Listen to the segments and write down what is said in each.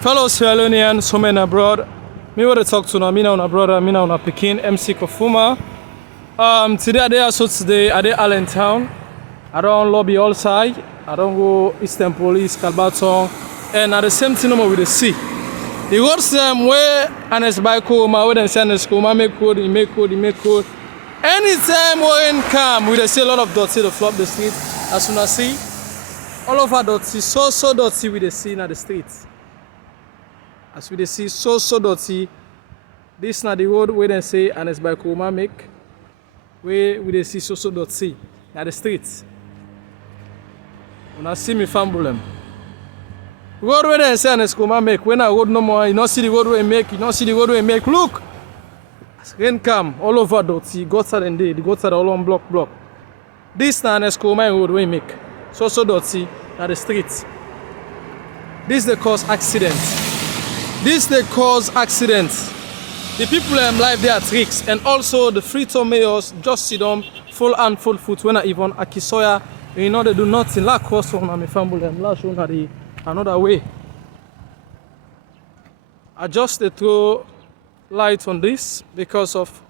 Fellow Sierra Leoneans, home and abroad, me want to talk to now, me now brother, me now Pekin, MC Kofuma. Today I dey Allentown. I don't lobby all side. I don't go Eastern Police, Calbaton, and at the same time with the sea. The road same way and it's by Kuma, where they send us Kuma, make code. Anytime we come, we see a lot of dirty to flop the street. As soon as see, all over dirty, so dirty we dey see in the street. As we see so dirty, this na the road where they say and it's by Kuma make. Where we dey see so dirty na the streets. Una see me fan problem. Road where they say and it's Kuma make. When I road no more, you not see the road where make. You not see the road where make. Look, as rain come, all over dirty. Gutter and day, the gutter all on block. This na and it's Kuma road where make. So dirty na the streets. This they cause accidents. The people life they are tricks, and also the Freetown mayors just sit down full hand, full foot when I even Akisoya, you know they do nothing. La cross from my family and la show the another way. I just throw light on this because of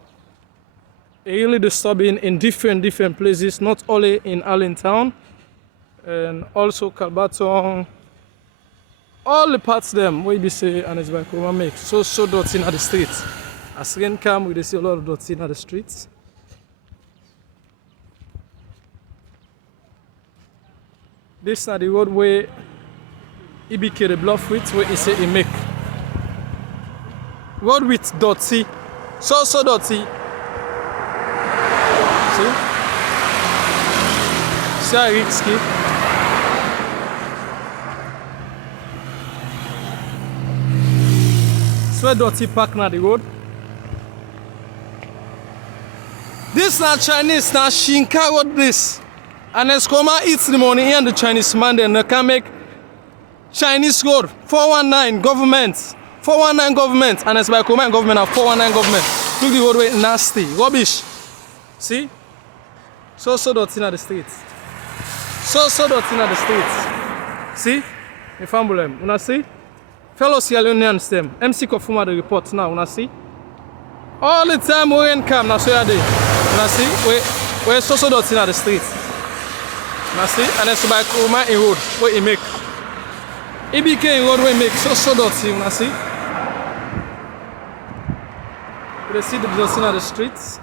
really disturbing in different places, not only in Allentown and also Calbaton. All the parts them where we say and it's by Kuma make so dirty in the streets. As rain come, we see a lot of dirty in the streets. This is the road where EBK the bluff with where he say he make. Road with dirty, so dirty. See how risky. So dirty park na the road. This na Chinese, na Shinka road this. And as Kuma eats the money and the Chinese man, then they can make Chinese road. 419 government. 419 government. And as by Kuma government and 419 government. Look the road way nasty. Rubbish. See? So dirty na the streets. So dirty na the streets. See? Me family, una see? Fellow Sierra Leoneans them, MC Kofuma the report now, una see? All the time we rain come, now so you dey. Una see? We so dirty in the street. Una see? And it's by Kuma in road, where he make. EBK in road where he make, so dirty, una see? We see the dirty in the streets.